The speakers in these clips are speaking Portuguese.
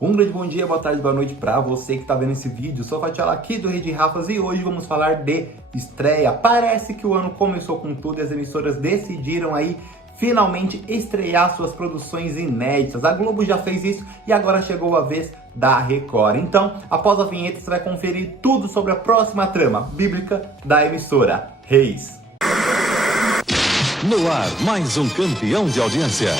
Um grande bom dia, boa tarde, boa noite pra você que tá vendo esse vídeo. Sou o Fatiola aqui do Rede Rafas e hoje vamos falar de estreia. Parece que o ano começou com tudo e as emissoras decidiram aí finalmente estrear suas produções inéditas. A Globo já fez isso e agora chegou a vez da Record. Então, após a vinheta, você vai conferir tudo sobre a próxima trama bíblica da emissora Reis. No ar, mais um campeão de audiência.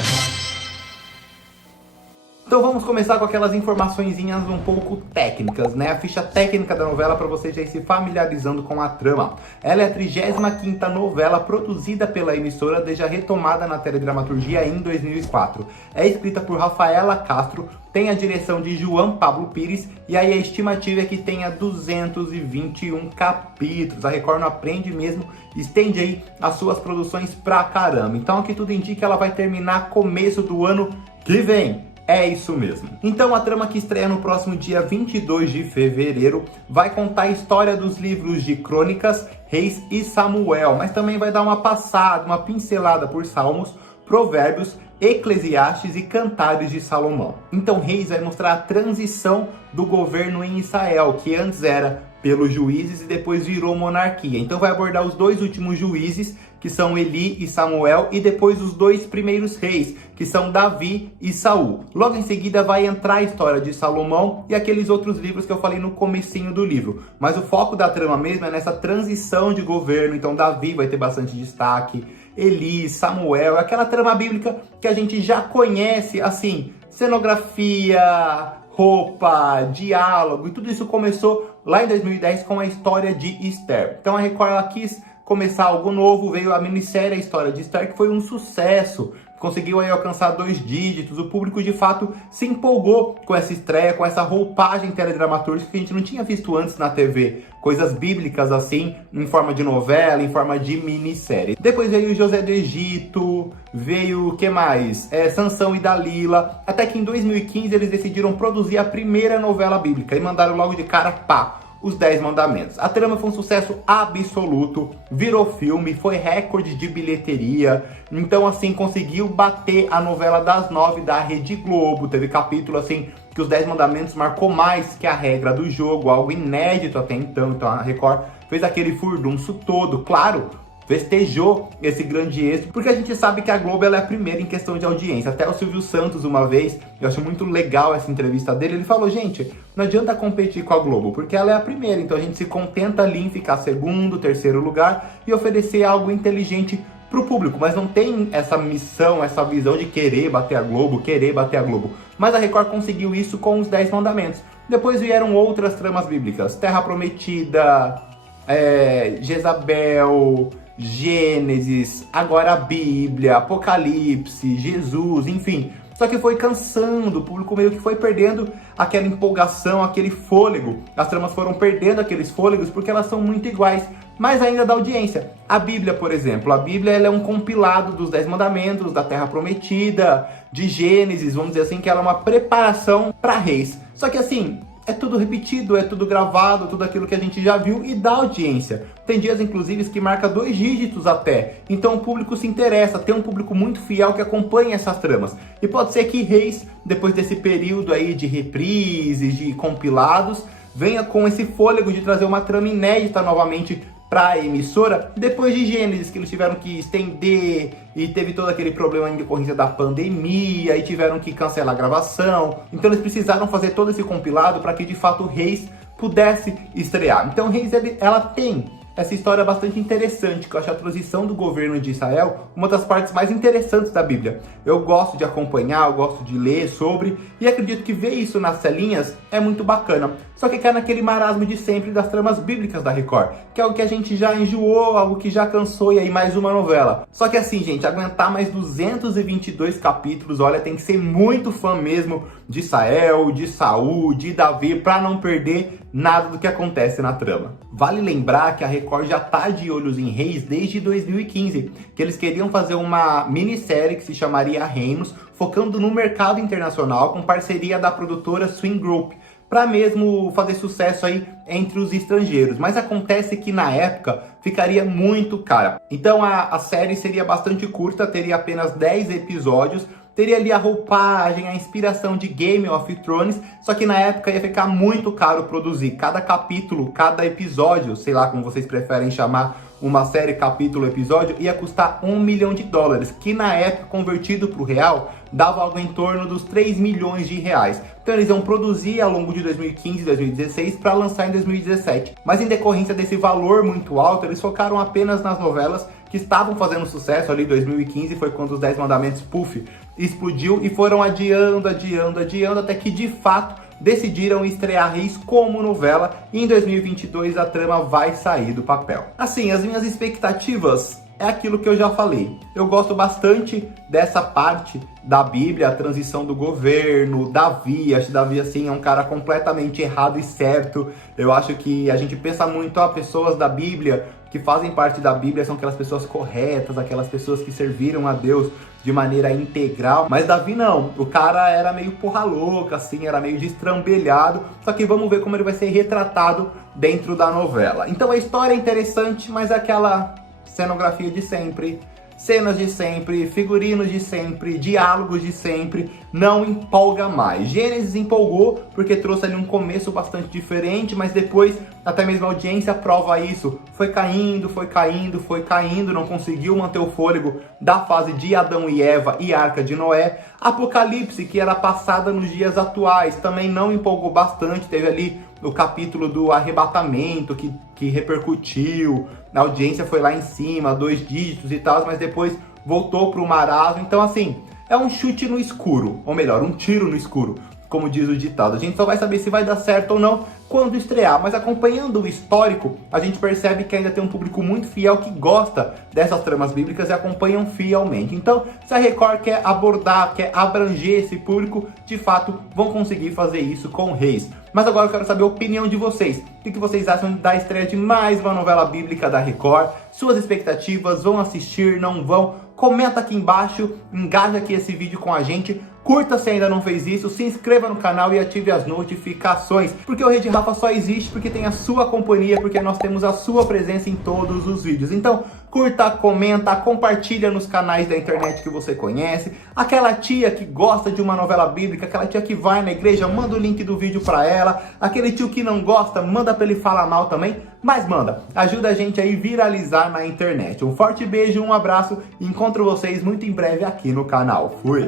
Então vamos começar com aquelas informaçõezinhas um pouco técnicas, né? A ficha técnica da novela para você já ir se familiarizando com a trama. Ela é a 35ª novela produzida pela emissora desde a retomada na teledramaturgia em 2004. É escrita por Rafaela Castro, tem a direção de João Pablo Pires e aí a estimativa é que tenha 221 capítulos. A Record não aprende mesmo, estende aí as suas produções pra caramba. Então aqui tudo indica que ela vai terminar começo do ano que vem. É isso mesmo. Então a trama que estreia no próximo dia 22 de fevereiro vai contar a história dos livros de Crônicas, Reis e Samuel, mas também vai dar uma passada, uma pincelada por Salmos, Provérbios, Eclesiastes e Cantares de Salomão. Então Reis vai mostrar a transição do governo em Israel, que antes era pelos juízes e depois virou monarquia. Então vai abordar os dois últimos juízes, que são Eli e Samuel, e depois os dois primeiros reis, que são Davi e Saul. Logo em seguida vai entrar a história de Salomão e aqueles outros livros que eu falei no comecinho do livro. Mas o foco da trama mesmo é nessa transição de governo. Então Davi vai ter bastante destaque, Eli, Samuel, aquela trama bíblica que a gente já conhece, assim, cenografia, roupa, diálogo, e tudo isso começou lá em 2010 com a história de Esther. Então a Record ela quis começar algo novo, veio a minissérie A História de Esther, que foi um sucesso, conseguiu aí alcançar 2 dígitos, o público de fato se empolgou com essa estreia, com essa roupagem teledramatúrgica que a gente não tinha visto antes na TV, coisas bíblicas assim, em forma de novela, em forma de minissérie. Depois veio José do Egito, veio o que mais? Sansão e Dalila, até que em 2015 eles decidiram produzir a primeira novela bíblica e mandaram logo de cara, pá, Os 10 Mandamentos. A trama foi um sucesso absoluto, virou filme, foi recorde de bilheteria, então assim, conseguiu bater a novela das 9 da Rede Globo. Teve capítulo assim, que os 10 Mandamentos marcou mais que a regra do jogo, algo inédito até então. Então a Record fez aquele furdunço todo, claro, festejou esse grande êxito, porque a gente sabe que a Globo ela é a primeira em questão de audiência. Até o Silvio Santos, uma vez, eu acho muito legal essa entrevista dele, ele falou, gente, não adianta competir com a Globo, porque ela é a primeira, então a gente se contenta ali em ficar segundo, terceiro lugar e oferecer algo inteligente pro público, mas não tem essa missão, essa visão de querer bater a Globo, Mas a Record conseguiu isso com os 10 Mandamentos. Depois vieram outras tramas bíblicas, Terra Prometida, Jezabel, Gênesis, agora a Bíblia, Apocalipse, Jesus, enfim. Só que foi cansando, o público meio que foi perdendo aquela empolgação, aquele fôlego. As tramas foram perdendo aqueles fôlegos porque elas são muito iguais, mas ainda dá audiência. A Bíblia, por exemplo, a Bíblia ela é um compilado dos 10 Mandamentos, da Terra Prometida, de Gênesis, vamos dizer assim, que ela é uma preparação para Reis. Só que assim, é tudo repetido, é tudo gravado, tudo aquilo que a gente já viu e dá audiência. Tem dias, inclusive, que marca 2 dígitos até. Então o público se interessa, tem um público muito fiel que acompanha essas tramas. E pode ser que Reis, depois desse período aí de reprises, de compilados, venha com esse fôlego de trazer uma trama inédita novamente para a emissora, depois de Gênesis, que eles tiveram que estender e teve todo aquele problema em decorrência da pandemia e tiveram que cancelar a gravação. Então eles precisaram fazer todo esse compilado para que de fato Reis pudesse estrear. Então Reis ela tem essa história bastante interessante, que eu acho a transição do governo de Israel uma das partes mais interessantes da Bíblia. Eu gosto de acompanhar, eu gosto de ler sobre, e acredito que ver isso nas telinhas é muito bacana. Só que cai naquele marasmo de sempre das tramas bíblicas da Record, que é algo que a gente já enjoou, algo que já cansou, e aí mais uma novela. Só que assim, gente, aguentar mais 222 capítulos, olha, tem que ser muito fã mesmo de Israel, de Saul, de Davi, pra não perder nada do que acontece na trama. Vale lembrar que a Record já tá de olhos em Reis desde 2015, que eles queriam fazer uma minissérie que se chamaria Reinos, focando no mercado internacional, com parceria da produtora Swing Group, para mesmo fazer sucesso aí entre os estrangeiros. Mas acontece que na época ficaria muito cara. Então a série seria bastante curta, teria apenas 10 episódios, teria ali a roupagem, a inspiração de Game of Thrones, só que na época ia ficar muito caro produzir. Cada capítulo, cada episódio, sei lá como vocês preferem chamar uma série, capítulo, episódio, ia custar $1 milhão, que na época, convertido para o real, dava algo em torno dos 3 milhões de reais. Então eles iam produzir ao longo de 2015 e 2016 para lançar em 2017. Mas em decorrência desse valor muito alto, eles focaram apenas nas novelas que estavam fazendo sucesso. Ali em 2015 foi quando os 10 Mandamentos, puff, explodiu, e foram adiando, até que de fato decidiram estrear Reis como novela, e em 2022 a trama vai sair do papel. Assim, as minhas expectativas é aquilo que eu já falei. Eu gosto bastante dessa parte da Bíblia, a transição do governo, Davi. Acho que Davi, assim, é um cara completamente errado e certo. Eu acho que a gente pensa muito, pessoas da Bíblia que fazem parte da Bíblia são aquelas pessoas corretas, aquelas pessoas que serviram a Deus de maneira integral. Mas Davi não, o cara era meio porra louca, assim, era meio destrambelhado. Só que vamos ver como ele vai ser retratado dentro da novela. Então a história é interessante, mas é aquela cenografia de sempre, cenas de sempre, figurinos de sempre, diálogos de sempre, não empolga mais. Gênesis empolgou porque trouxe ali um começo bastante diferente, mas depois até mesmo a audiência prova isso. Foi caindo, não conseguiu manter o fôlego da fase de Adão e Eva e Arca de Noé. Apocalipse, que era passada nos dias atuais, também não empolgou bastante. Teve ali o capítulo do arrebatamento que repercutiu, a audiência foi lá em cima, 2 dígitos e tal, mas depois voltou para o marasmo. Então assim, é um chute no escuro, ou melhor, um tiro no escuro, como diz o ditado. A gente só vai saber se vai dar certo ou não quando estrear, mas acompanhando o histórico, a gente percebe que ainda tem um público muito fiel que gosta dessas tramas bíblicas e acompanham fielmente. Então, se a Record quer abordar, quer abranger esse público, de fato, vão conseguir fazer isso com Reis. Mas agora eu quero saber a opinião de vocês. O que vocês acham da estreia de mais uma novela bíblica da Record? Suas expectativas, vão assistir, não vão? Comenta aqui embaixo, engaja aqui esse vídeo com a gente. Curta se ainda não fez isso, se inscreva no canal e ative as notificações, porque o Rede Rafa só existe porque tem a sua companhia, porque nós temos a sua presença em todos os vídeos. Então, curta, comenta, compartilha nos canais da internet que você conhece. Aquela tia que gosta de uma novela bíblica, aquela tia que vai na igreja, manda o link do vídeo pra ela. Aquele tio que não gosta, manda pra ele falar mal também, mas manda, ajuda a gente aí viralizar na internet. Um forte beijo, um abraço e encontro vocês muito em breve aqui no canal. Fui!